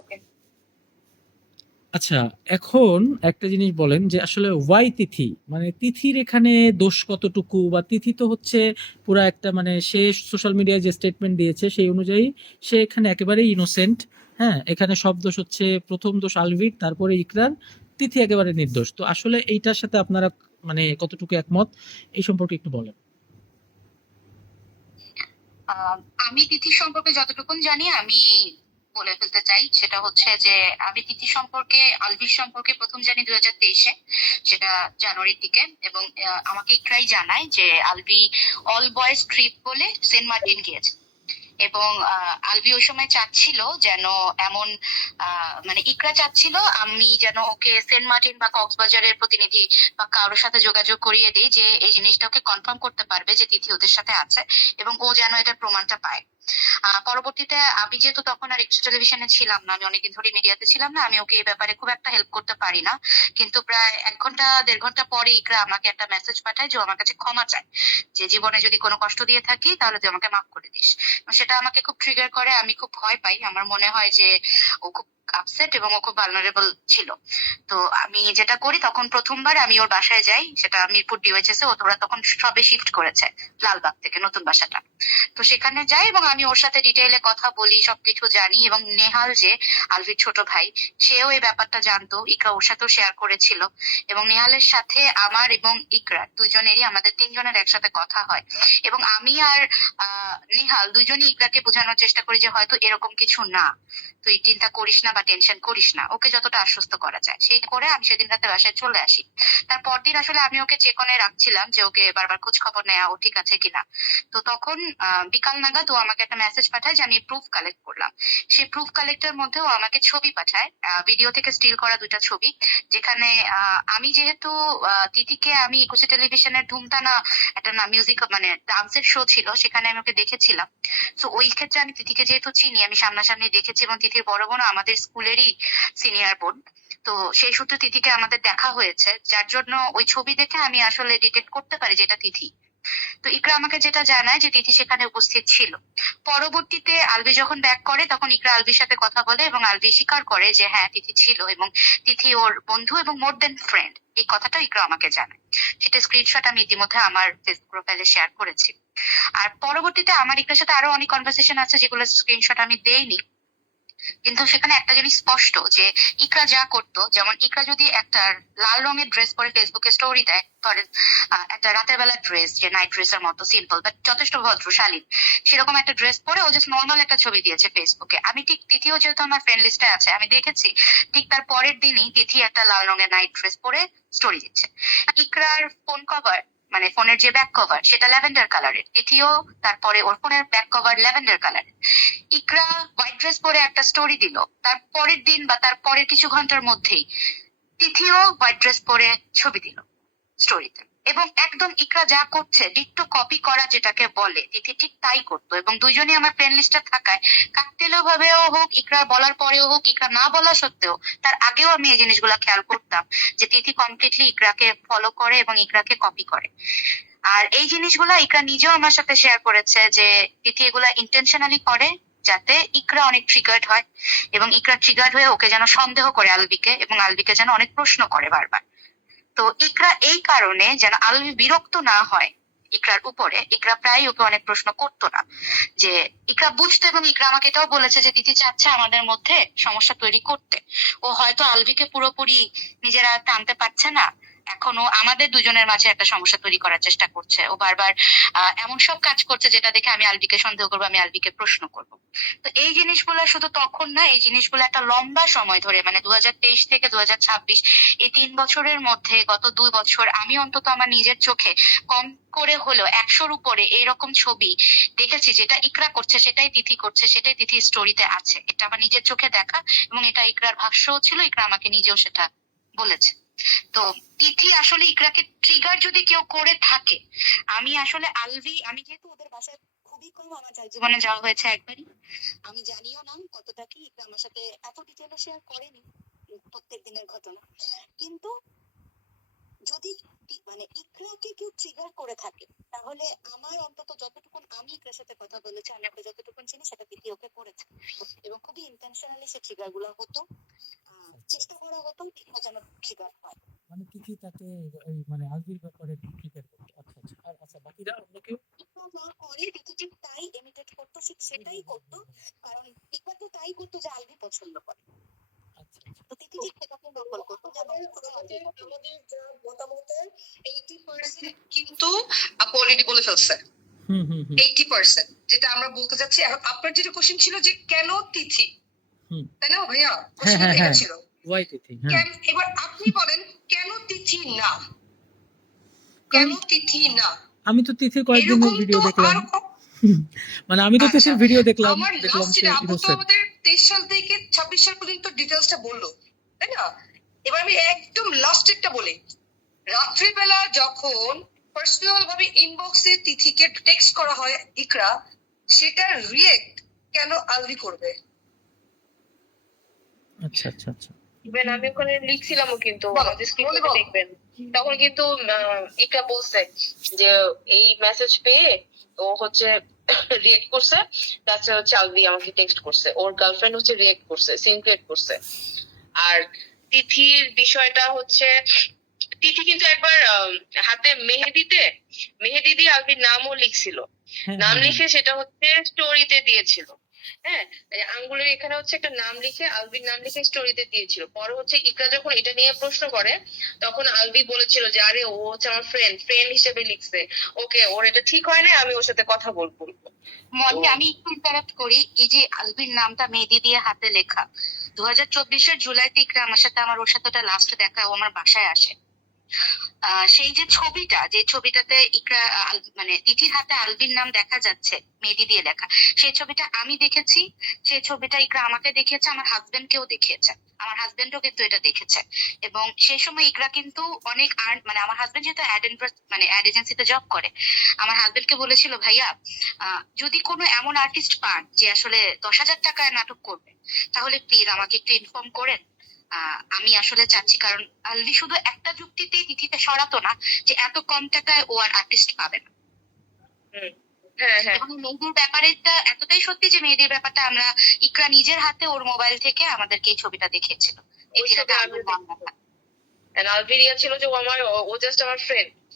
ওকে। আচ্ছা, এখন একটা জিনিস বলেন যে আসলে ওয়াই তিথি? মানে তিথির এখানে দোষ কতটুকু? বা তিথি তো হচ্ছে পুরা একটা মানে সে সোশ্যাল মিডিয়ায় যে স্টেটমেন্ট দিয়েছে সেই অনুযায়ী সে এখানে একেবারেই ইনোসেন্ট। হ্যাঁ? এখানে সব দোষ হচ্ছে ১ম দোষ আলভির, তারপরে ইকরার, তিথি একেবারে নির্দোষ। তো আসলে এইটার সাথে আপনারা মানে কতটুকু একমত? এই সম্পর্কে একটু বলেন। আহ, আমি তিথি সম্পর্কে যতটুকুন জানি আমি বলে ফেলতে চাই, সেটা হচ্ছে যে আমি তিথি সম্পর্কে, আলভির সম্পর্কে প্রথম জানি 2023-এ, সেটা জানুয়ারির দিকে। এবং আমাকে ইকরাই জানায় যে আলভি অল বয়েজ ট্রিপ বলে সেন্ট মার্টিন গিয়েছে। এবং আলভি ওই সময় চাচ্ছিল যেন এমন মানে ইকরা চাচ্ছিল আমি যেন ওকে সেন্ট মার্টিন বা কক্সবাজারের প্রতিনিধি বা কারোর সাথে যোগাযোগ করিয়ে দিই, যে এই জিনিসটা ওকে কনফার্ম করতে পারবে যে তিথি ওদের সাথে আছে, এবং ও যেন এটার প্রমাণটা পায়। পরবর্তীতে আমি যেহেতু তখন আর এক্সট্রা টেলিভিশনে ছিলাম না, আমি অনেকদিন ধরে মিডিয়াতে ছিলাম না, আমি ওকে এই ব্যাপারে খুব একটা হেল্প করতে পারি না। কিন্তু প্রায় 1 ঘন্টা 1.5 ঘন্টা পরে ইকরা আমাকে একটা মেসেজ পাঠায় যে ও আমার কাছে ক্ষমা চায়, যে জীবনে যদি কোনো কষ্ট দিয়ে থাকি তাহলে তুই আমাকে মাফ করে দিস। সেটা আমাকে খুব ট্রিগার করে, আমি খুব ভয় পাই, আমার মনে হয় যে ও খুব আপসেট এবং ও খুব ভালনারেবল ছিল। তো আমি যেটা করি, তখন প্রথমবার আমি ওর বাসায় যাই, সেটা মিরপুর ডিওএইচএস এ, ওরা তখন সবে শিফট করেছে লালবাগ থেকে নতুন বাসাটা। তো সেখানে যাই এবং আমি ওর সাথে ডিটেইলে কথা বলি, সবকিছু জানি। এবং নেহাল, যে আলভির ছোট ভাই, সেও এই ব্যাপারটা জানতো, ইকরা ওর সাথেও শেয়ার করেছিল। এবং নেহালের সাথে আমার এবং ইকরার দুজনেরই, আমাদের 3 জনের একসাথে কথা হয়। এবং আমি আর নেহাল দুজনই ইকরাকে বোঝানোর চেষ্টা করি যে হয়তো এরকম কিছু না, তুই চিন্তা করিস না বা টেনশন করিস না, ওকে যতটা আশ্বস্ত করা যায় সেই করে আমি সেদিন রাতে বাসায় চলে আসি। তার পরদিন আসলে আমি ওকে চেক অনে রাখছিলাম, যে ওকে বারবার খোঁজ খবর নেওয়া, ও ঠিক আছে কিনা। তো তখন বিকাল নাগাদ ও আমাকে একটা মেসেজ পাঠায় যে আমি প্রুফ কালেক্ট করলাম। সেই প্রুফ কালেক্টের মধ্যে ও আমাকে ছবি পাঠায়, ভিডিও থেকে স্টিল করা 2টা ছবি, যেখানে আমি যেহেতু তিথিকে, আমি একুশে টেলিভিশনের ধুমটানা একটা না মিউজিক মানে ডান্সের শো ছিল, সেখানে আমি ওকে দেখেছিলাম। তো ওই ক্ষেত্রে আমি তিথিকে যেহেতু চিনি, আমি সামনাসামনি দেখেছি, এবং তিথির বড় বোন আমাদের স্কুলেরই সিনিয়র বোন। তো সেই সূত্রে তিথিকে আমাদের দেখা হয়েছে, যার জন্য ওই ছবি দেখে আমি আসলে ডিটেক্ট করতে পারি যে এটা তিথি। তো ইকরা আমাকে যেটা জানায় যে তিথি সেখানে উপস্থিত ছিল। পরবর্তীতে আলভি যখন ব্যাক করে, তখন ইকরা আলভির সাথে কথা বলে এবং আলভি স্বীকার করে যে হ্যাঁ তিথি ছিল, এবং তিথি ওর বন্ধু এবং মোর দেন ফ্রেন্ড, এই কথাটা ইকরা আমাকে জানায়। সেটা স্ক্রিনশট আমি ইতিমধ্যে আমার ফেসবুক প্রোফাইলে শেয়ার করেছি। আর পরবর্তীতে আমার ইকরার সাথে আরো অনেক কনভারসেশন আছে, যেগুলো স্ক্রিনশট আমি দেইনি। কিন্তু সেখানে একটা জিনিস স্পষ্ট, যে ইকরা যা করতো, যেমন ইকরা যদি একটা লাল রঙের ড্রেস পরে ফেসবুকে স্টোরি দেয়, ধরেন একটা রাতের বেলা ড্রেস, যে নাইট ড্রেসের মতো সিম্পল বাট যথেষ্ট ভদ্র শালীন, সেরকম একটা ড্রেস পরে ও জাস্ট নর্মাল একটা ছবি দিয়েছে ফেসবুকে, আমি ঠিক, তিথিও যেহেতু আমার ফ্রেন্ড লিস্টে আছে, আমি দেখেছি ঠিক তার পরের দিনই তিথি একটা লাল রঙের নাইট ড্রেস পরে স্টোরি দিচ্ছে। ইকরার ফোন কভার, মানে ফোনের যে ব্যাক কভার, সেটা ল্যাভেন্ডার কালারের, তিথিও তারপরে ওর ফোনের ব্যাক কভার ল্যাভেন্ডার কালারের। ইকরা হোয়াইট ড্রেস পরে একটা স্টোরি দিল, তার পরের দিন বা তার পরের কিছু ঘন্টার মধ্যেই তিথিও হোয়াইট ড্রেস পরে ছবি দিল স্টোরিতে। এবং একদম ইকরা যা করছে ডিট্টো কপি করা যেটাকে বলে, তিথি ঠিক তাই করতো। এবং দুইজনই আমার ফ্রেন্ড লিস্টে থাকায় কাকতেলীয় ভাবেও হোক, ইকরা বলার পরেও হোক, ইকরা না বলা সত্ত্বেও, তার আগেও আমি এই জিনিসগুলা খেয়াল করতাম যে তিথি কমপ্লিটলি ইকরাকে ফলো করে এবং ইকরাকে কপি করে। আর এই জিনিসগুলা ইকরা নিজেও আমার সাথে শেয়ার করেছে, যে তিথি এগুলা ইন্টেনশনালি করে যাতে ইকরা অনেক ট্রিগার্ড হয়, এবং ইকরা ট্রিগার্ড হয়ে ওকে যেন সন্দেহ করে আলবিকে, এবং আলবিকে যেন অনেক প্রশ্ন করে বারবার। তো ইকরা এই কারণে যেন আলবি বিরক্ত না হয় ইকরার উপরে, ইকরা প্রায় ওকে অনেক প্রশ্ন করতো না, যে ইকরা বুঝতো। এবং ইকরা আমাকে এটাও বলেছে যে তিথি চাচ্ছে আমাদের মধ্যে সমস্যা তৈরি করতে, ও হয়তো আলভিকে পুরোপুরি নিজের আয়ত্তে আনতে পারছে না, এখনো আমাদের দুজনের মাঝে একটা সমস্যা তৈরি করার চেষ্টা করছে। ও বারবার এমন সব কাজ করছে যেটা দেখে আমি আলভিকে সন্দেহ করবো, আমি আলভিকে প্রশ্ন করব। তো এই জিনিসগুলো শুধু তখন না, এই জিনিসগুলো একটা লম্বা সময় ধরে, মানে 2023 থেকে 2026, এই 3 বছরের মধ্যে গত 2 বছর আমি অন্তত আমার নিজের চোখে কম করে হলেও 100-র উপরে এইরকম ছবি দেখেছি, যেটা ইকরা করছে সেটাই তিথি করছে, সেটাই তিথি স্টোরিতে আছে। এটা আমার নিজের চোখে দেখা, এবং এটা ইকরার ভাষ্যও ছিল, ইকরা আমাকে নিজেও সেটা বলেছে। তো তিথি আসলে ইকরাকে ট্রিগার যদি কেউ করে থাকে, আমি আসলে আলভি, আমি যেহেতু ওদের বাসায় খুবই কম আমার জীবনে যাওয়া হয়েছে একবারই, আমি জানিও না কতটা কি ইকরা আমার সাথে এত ডিটেইলে শেয়ার করেনি প্রত্যেক দিনের ঘটনা। কিন্তু যদি মানে ইকরাকে কেউ ট্রিগার করে থাকে, তাহলে আমার অন্তত যতটুকুন আমি ইকরার সাথে কথা বলেছি, আমি ওকে যতটুকুন চিনি সেটা তিথি ওকে করেছে, এবং খুবই ইন্টেনশনালি সে ট্রিগার গুলো হতো, চেষ্টা করা হতো ইকরা যেন ট্রিগার হয়। মানে তিথি তাকে ওই মানে আলভির ব্যাপারে ট্রিগার করতো। আচ্ছা আচ্ছা। আর আচ্ছা বাকিরা অন্য কেউ? ইকরা যা করে তিথি ঠিক তাই ইমিটেট করতো, ঠিক সেটাই করতো, কারণ ইকরা তো তাই করতো যে আলভি পছন্দ করে, আচ্ছা আচ্ছা। তো তিথি ঠিক সেটাকে নকল করতো যে আমাদের যা মতামতের 80% কিন্তু আপু অলরেডি বলে ফেলছে, হুম হুম হুম 80% যেটা আমরা বলতে যাচ্ছি। এখন আপনার যেটা কোশ্চেন ছিল যে কেন তিথি, হুম। তাই না ভাইয়া? হ্যাঁ কোশ্চেন হ্যাঁ এটা হ্যাঁ, ছিল। ওয়াই তিথি। হ্যাঁ, কেন, এবার আপনি বলেন কেন তিথি না, কারণ কেন তিথি না? আমি তো তিথির কয়েকদিনের এরকম ভিডিও তো দেখলাম। আর মানে আমি তো আচ্ছা, তিথির ভিডিও দেখলাম আমার দেখলাম লাস্ট সে যেটা, আপু তো ইনোসেন্ট। আমাদের 23 সাল থেকে 26 সাল পর্যন্ত ডিটেলসটা বললো, তাই না? এবার আমি একদম লাস্টেরটা বলি। রাত্রিবেলা যখন পার্সোনাল ভাবে ইনবক্সে তিথিকে টেক্সট করা হয় ইকরা, সেটার রিয়েক্ট কেন আলভি করবে? আচ্ছা আচ্ছা আচ্ছা। ইভেন আমি ওখানে লিখছিলামও, কিন্তু বলো, আমাদের স্ক্রিপ্টে বলো। দেখবেন তখন কিন্তু ইকরা বলছে যে এই মেসেজ পেয়ে ও হচ্ছে রিয়েক্ট করছে, তাছাড়া হচ্ছে আলভি আমাকে টেক্সট করছে, ওর গার্লফ্রেন্ড হচ্ছে রিয়েক্ট করছে, সিন ক্রিয়েট করছে। আর তিথির বিষয়টা হচ্ছে তিথি কিন্তু একবার হাতে মেহেদি দিয়ে আলভির নামও লিখছিল, হ্যাঁ নাম হ্যাঁ হ্যাঁ। লিখে সেটা হচ্ছে স্টোরিতে দিয়েছিল। হ্যাঁ, এই আঙ্গুলের এখানে হচ্ছে একটা নাম লিখে, আলভির নাম লিখে স্টোরিতে দিয়েছিল। পরে হচ্ছে ইকরা যখন এটা নিয়ে প্রশ্ন করে, তখন আলভি বলেছিল যে আরে ও হচ্ছে আমার ফ্রেন্ড হিসেবে লিখছে, ওকে ওর এটা ঠিক হয় না, আমি ওর সাথে কথা বলবো। মনি, আমি একটু ইন্টারাপ্ট করি। এই যে আলবির নামটা মেহেদি দিয়ে হাতে লেখা, 2024-এর জুলাইতে ইকরা আমার সাথে, ওর সাথে ওটা লাস্ট দেখা, ও আমার বাসায় আসে। সেই যে ছবিটাতে ইকরা মানে তিথির হাতে আলবির নাম দেখা যাচ্ছে মেহেদি দিয়ে লেখা, সেই ছবিটা আমি দেখেছি, সেই ছবিটা ইকরা আমাকে দেখিয়েছে, আমার হাজবেন্ডকেও দেখিয়েছে, আমার হাজবেন্ডও কিন্তু এটা দেখেছে। এবং সেই সময় ইকরা কিন্তু অনেক মানে আমার হাজবেন্ড যেহেতু অ্যাড এজেন্সিতে জব করে, আমার হাজবেন্ডকে বলেছিল ভাইয়া যদি কোনো এমন আর্টিস্ট পান যে আসলে 10,000 টাকায় নাটক করবে, তাহলে প্লিজ আমাকে একটু ইনফর্ম করেন। আমি আসলে চাচ্ছি, কারণ আলভি শুধু একটা যুক্তিতেই তিথিকে সরাতো না যে এত কম টাকায় ও আর আর্টিস্ট পাবে না। হ্যাঁ হ্যাঁ, এবং মেহেদির ব্যাপারটা এতটাই সত্যি যে মেহেদির ব্যাপারটা আমরা, ইকরা নিজের হাতে ওর মোবাইল থেকে আমাদেরকে এই ছবিটা দেখিয়েছিল, এই ওই ছবিটা ছবি আলভির নাম লেখা। আলভেরিয়া ছিল যে ও জাস্ট আমার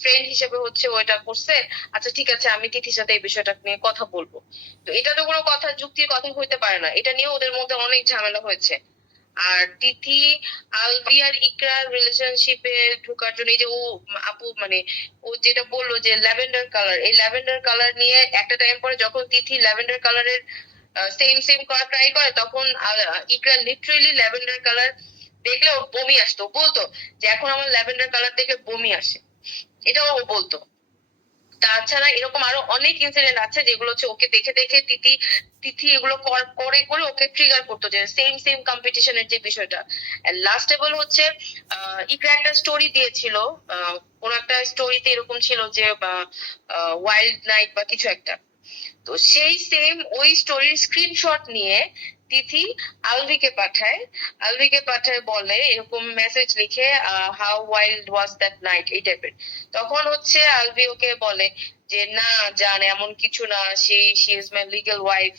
ফ্রেন্ড হিসেবে হচ্ছে ওইটা করছে। আচ্ছা ঠিক আছে, আমি তিথির সাথে এই বিষয়টা নিয়ে কথা বলবো। তো এটা তো কোনো কথা যুক্তির কথা হইতে পারে না, এটা নিয়ে ওদের মধ্যে অনেক ঝামেলা হয়েছে। আর তিথি আলভি আর ইকরার রিলেশনশিপে ঢোকার জন্য এই যে ও আপু মানে ও যেটা বললো যে ল্যাভেন্ডার কালার, এই ল্যাভেন্ডার কালার নিয়ে একটা টাইম পরে যখন তিথি ল্যাভেন্ডার কালারের সেম করা ট্রাই করে, তখন ইকরা লিটারেলি ল্যাভেন্ডার কালার দেখলে ওর বমি আসতো, বলতো যে এখন আমার ল্যাভেন্ডার কালার দেখে বমি আসে, এটাও ও বলতো। তাছাড়া এরকম আরো অনেক ইনসিডেন্ট আছে যেগুলো হচ্ছে ওকে দেখে দেখে তিথি এগুলো করে করে ওকে ট্রিগার করতো, যে সেম কম্পিটিশনের যে বিষয়টা। লাস্টেবল হচ্ছে ইকরা একটা স্টোরি দিয়েছিল, কোন একটা স্টোরিতে এরকম ছিল যে ওয়াইল্ড নাইট বা কিছু একটা, তো সেই ওই স্টোরির স্ক্রিনশট নিয়ে তিথি আলভিকে পাঠায় বলে এরকম মেসেজ লিখে, how wild was that night, এই টাইপের। তখন হচ্ছে আলভি ওকে বলে যে না জান, এমন কিছু না, she is my legal wife,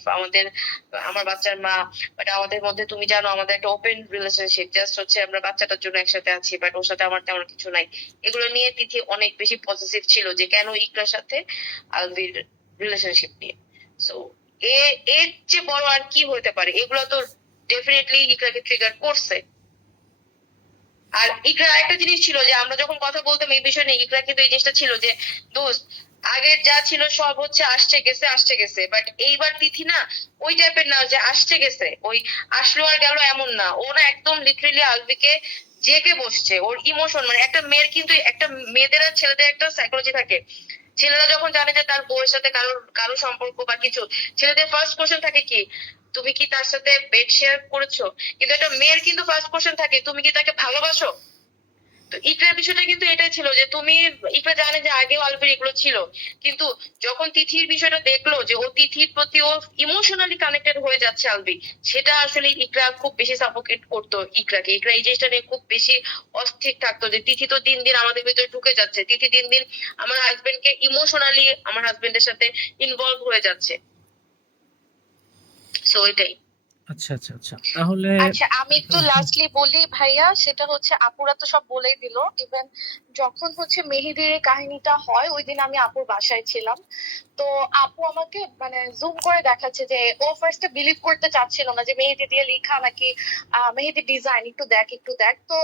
আমার বাচ্চার মা, বাট আমাদের মধ্যে তুমি জানো আমাদের একটা ওপেন রিলেশনশিপ, জাস্ট হচ্ছে আমরা বাচ্চাটার জন্য একসাথে আছি, বাট ওর সাথে আমার তেমন কিছু নাই। এগুলো নিয়ে তিথি অনেক বেশি পজিটিভ ছিল যে কেন ইকরার সাথে আলভির রিলেশনশিপ নিয়ে। সো এর চেয়ে বড় আর কি হতে পারে, এগুলো তো ডেফিনেটলি ইকরাকে ট্রিগার করছে। আর ইকরা একটা জিনিস ছিল যে আমরা যখন কথা বলতাম এই বিষয় নিয়ে, ইকরা কিন্তু এই জিনিসটা ছিল যে দোস্ত আগের যা ছিল সব হচ্ছে আসছে গেছে, বাট এইবার তিথি না ওই টাইপের না যে আসছে গেছে, ওই আসলো আর গেল এমন না, ও না একদম লিটারেলি আলভিকে জেগে বসছে। ওর ইমোশন মানে একটা মেয়ের কিন্তু, একটা মেয়েদের আর ছেলেদের একটা সাইকোলজি থাকে, ছেলেরা যখন জানে যে তার বউয়ের সাথে কারো সম্পর্ক বা কিছু, ছেলেদের ফার্স্ট কোশ্চেন থাকে কি, তুমি কি তার সাথে বেড শেয়ার করেছো? কিন্তু একটা মেয়ের কিন্তু ফার্স্ট কোশ্চেন থাকে, তুমি কি তাকে ভালোবাসো? তো ইকরার বিষয়টা কিন্তু এটাই ছিল যে তুমি, ইকরা জানে যে আগেও আলভির এগুলো ছিল, কিন্তু যখন তিথির বিষয়টা দেখলো যে ও তিথির প্রতি ও ইমোশনালি কানেক্টেড হয়ে যাচ্ছে আলভি, সেটা আসলে ইকরা খুব বেশি সাফোকেট করতো ইকরাকে। ইকরা এই জিনিসটা নিয়ে খুব বেশি অস্থির থাকতো যে তিথি তো দিন দিন আমাদের ভিতরে ঢুকে যাচ্ছে, তিথি দিন দিন আমার হাজবেন্ডকে ইমোশনালি আমার হাজবেন্ডের সাথে ইনভলভ হয়ে যাচ্ছে। সো এটাই। আচ্ছা আচ্ছা আচ্ছা, তাহলে আচ্ছা আমি একটু লাস্টলি বলি ভাইয়া, সেটা হচ্ছে আপুরা তো সব বলেই দিল। ইভেন যখন হচ্ছে মেহেদির এই কাহিনীটা হয় ওই দিন আমি আপুর বাসায় ছিলাম। তো আপু আমাকে মানে জুম করে দেখাচ্ছে যে ও ফার্স্টে বিলিভ করতে চাচ্ছিল না যে মেহেদি দিয়ে লেখা নাকি মেহেদি ডিজাইন, একটু দেখ একটু দেখ। তো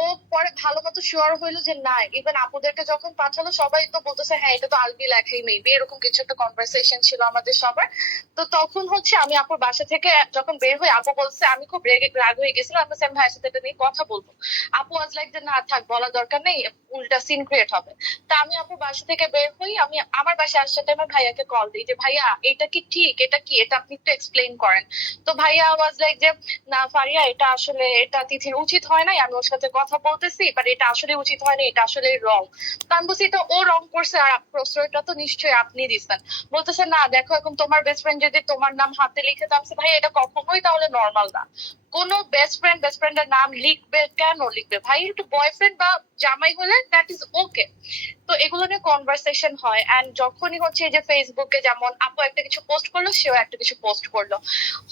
ও পরে ভালো মতো শিওর হইলো যে না। ইভেন আপুদেরকে যখন পাঠালো সবাই তো বলতেছে হ্যাঁ এটা তো আলবি লেখাই, মেবি এরকম কিছু একটা কনভারসেশন ছিল আমাদের সবার। তো তখন হচ্ছে আমি আপুর বাসা থেকে যখন বের হই আপু বলছে, আমি খুব রাগ হয়ে গেছিলাম, আমি সেম ভাইয়ের সাথে এটা নিয়ে কথা বলবো। আপু ওয়াজ লাইক যে না থাক বলার দরকার নেই, উল্টা সিন ক্রিয়েট হবে। তা আমি আপুর বাসা থেকে বের হই, আমি আমার বাসায় আসার টাইমে ভাইয়াকে কল দিই যে ভাইয়া এটা কি ঠিক, এটা কি, এটা আপনি একটু এক্সপ্লেইন করেন। তো ভাইয়া ওয়াজ লাইক যে না ফারিয়া এটা আসলে এটা তিথির উচিত হয় নাই, আমি ওর সাথে কথা বলতেছি, বাট এটা আসলে উচিত হয় না, এটা আসলে রং। তো আমি বলছি এটা ও রং করছে আর প্রশ্রয়টা তো নিশ্চয়ই আপনি দিচ্ছেন। বলতেছে না দেখো এখন তোমার বেস্ট ফ্রেন্ড যদি তোমার নাম হাতে লিখে, তো আমি বলছি, ভাই এটা কখনোই তাহলে নর্মাল না। কোন বেস্ট ফ্রেন্ডের নাম লিখবে, কেন লিখবে ভাই? একটু বয়ফ্রেন্ড বা জামাই হলে দ্যাট ইজ ওকে। তো এগুলো নিয়ে কনভারসেশন হয়। এন্ড যখনই হচ্ছে এই যে ফেসবুকে যেমন আপু একটা কিছু পোস্ট করলো, সেও একটা কিছু পোস্ট করলো,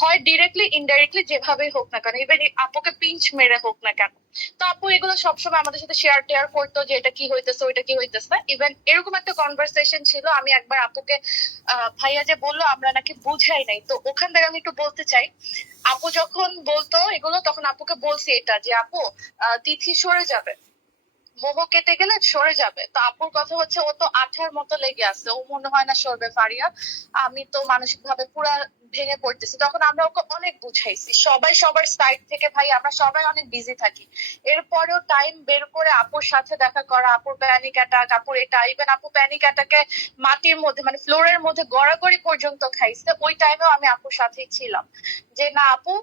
হয় ডিরেক্টলি ইনডাইরেক্টলি যেভাবেই হোক না কেন, ইভেন আপুকে পিঞ্চ মেরে হোক না কেন, তো আপু এগুলো সবসময় আমাদের সাথে শেয়ার টেয়ার করতো যে এটা কি হইতেছে ওইটা কি হইতেছে। ইভেন এরকম একটা কনভারসেশন ছিল, আমি একবার আপুকে ভাইয়া যে বললো আমরা নাকি বুঝাই নাই, তো ওখান থেকে আমি একটু বলতে চাই। আপু যখন বলতো এগুলো তখন আপুকে বলছি এটা যে আপু তিথি সরে যাবে, মোহ কেটে গেলে সরে যাবে। তো আপুর কথা হচ্ছে ও তো আঠার মতো লেগে আছে, ও মনে হয় না সরবে ফারিয়া, আমি তো মানসিক ভাবে পুরা ভেঙে পড়তেছি। তখন আমরা ওকে অনেক বুঝাইছি, সবাই সবার সাইড থেকে, ভাই আমরা সবাই অনেক বিজি থাকি, এরপরেও টাইম বের করে আপুর সাথে দেখা করা, আপুর প্যানিক অ্যাটাক, আপুর এটা, ইভেন আপু প্যানিক অ্যাটাকে মাটির মধ্যে মানে ফ্লোরের মধ্যে গড়াগড়ি পর্যন্ত খাইছে, ওই টাইমেও আমি আপুর সাথেই ছিলাম যে না আপু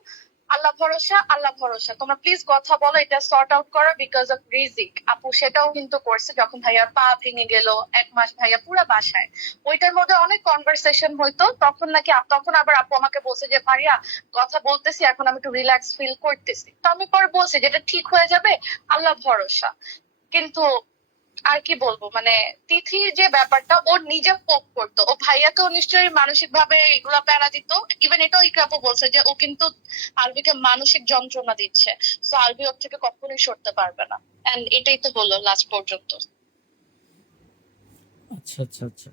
আল্লাহ ভরসা, আল্লাহ ভরসা, তোমরা প্লিজ কথা বলো, এটা সর্ট আউট করো বিকজ অফ রিজিক। আপু সেটাও কিন্তু করছে, যখন ভাইয়ার পা ভেঙে গেল 1 মাস ভাইয়া পুরা বাসায়, ওইটার মধ্যে অনেক কনভারসেশন হইতো। তখন নাকি তখন আবার আপু আমাকে বলছে যে ভারিয়া কথা বলতেছি এখন আমি একটু রিল্যাক্স ফিল করতেছি। তো আমি পরে বলছি যেটা ঠিক হয়ে যাবে, আল্লাহ ভরসা। কিন্তু আর কি বলবো, মানে তিথির যে ব্যাপারটা ওর নিজে পোক করতো, ও ভাইয়াকেও নিশ্চয়ই মানসিক ভাবে এগুলা প্যারা দিত। ইভেন এটাও ইকরাপু বলছে যে ও কিন্তু আলভিকে মানসিক যন্ত্রণা দিচ্ছে, সো আলভি ওর থেকে কখনোই সরতে পারবে না। এন্ড এটাই তো হলো লাস্ট পর্যন্ত। আচ্ছা আচ্ছা আচ্ছা,